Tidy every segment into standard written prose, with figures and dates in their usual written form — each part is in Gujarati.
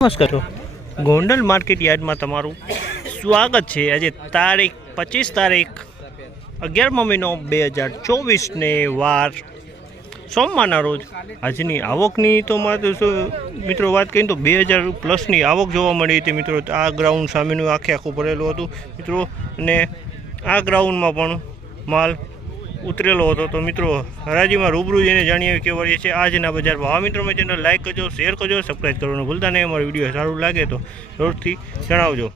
નમસ્કાર ગોંડલ માર્કેટ યાર્ડમાં તમારું સ્વાગત છે। આજે તારીખ 25 તારીખ 11મો મહિનો 2024 ને વાર સોમવારના રોજ આજની આવકની તો મિત્રો વાત કરીએ તો 2000 પ્લસની આવક જોવા મળી હતી મિત્રો। આ ગ્રાઉન્ડ સામેનું આખું ભરેલું હતું મિત્રો, અને આ ગ્રાઉન્ડમાં પણ માલ ઉતરેલો હતો। તો મિત્રો હરાજીમાં રૂબરૂ જઈને જાણીએ કેવા છે આજના બજાર ભાવ। મિત્રો મેં ચેનલ લાઈક કરજો, શેર કરજો, સબસ્ક્રાઈબ કરવાનું ભૂલતા નહીં। અમારો વિડીયો સારું લાગે તો જરૂરથી જણાવજો।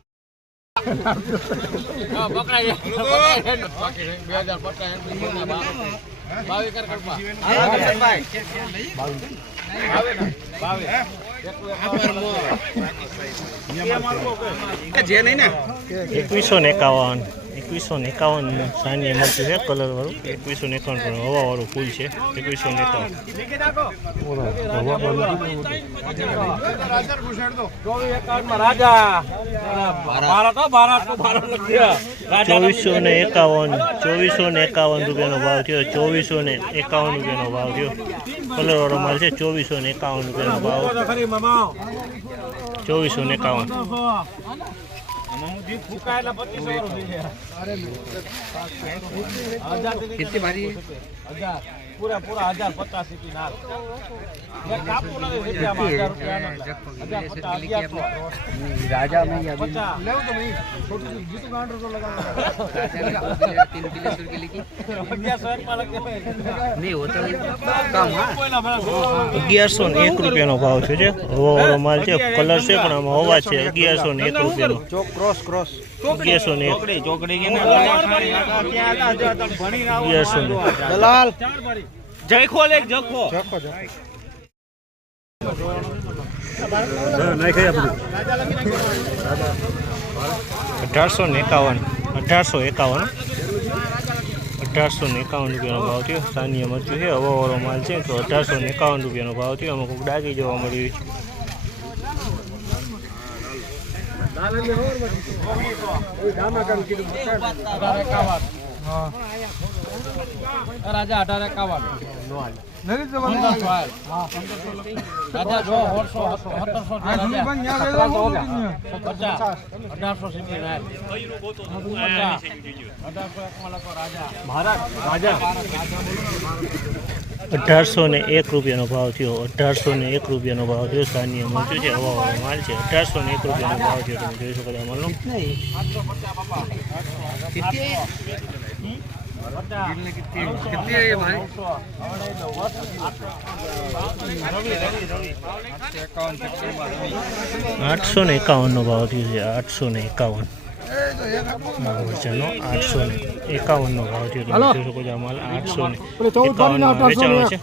એકવીસો ને 51 સાની મળતું છે કલર વાળું। 2151 પણ હવા વાળું ફૂલ છે। 2151 રૂપિયાનો ભાવ થયો। 2451 રૂપિયાનો ભાવ થયો। કલર વાળો માલ છે। 2451 રૂપિયાનો ભાવ। 2451 कितनी भारी है? पूरा 1050 की नाल राजा में नहीं होता कम। 1101 રૂપિયાનો ભાવ છે। હવાવાળો માલ છે, કલર છે પણ આમાં હવા છે। 1101 રૂપિયાનો क्रॉस 1101 ચોકડી દલાલ જયખો લેખ જખો 1851 રૂપિયાનો ભાવ થયો। સાનિયા મરચું છે, હવાવાળો માલ છે તો 1851 રૂપિયાનો ભાવ થયો। આમાં કોઈક ડાઘી જોવા મળ્યું છે। રાજા 1851 રાજા જો 1801 રૂપિયાનો ભાવ થયો। 1801 રૂપિયાનો ભાવ થયો। સાનિયા મરચું છે, હવાવાળો માલ છે। 1801 રૂપિયાનો ભાવ થયો। તમે જોઈ શકો છો માલનો। कितनी है ये भाई? 851 નો ભાવ થયો છે। 851 મરચાનો 851 નો ભાવ થયો। તમે જોઈ શકો છો માલ 851 વેચાણો છે।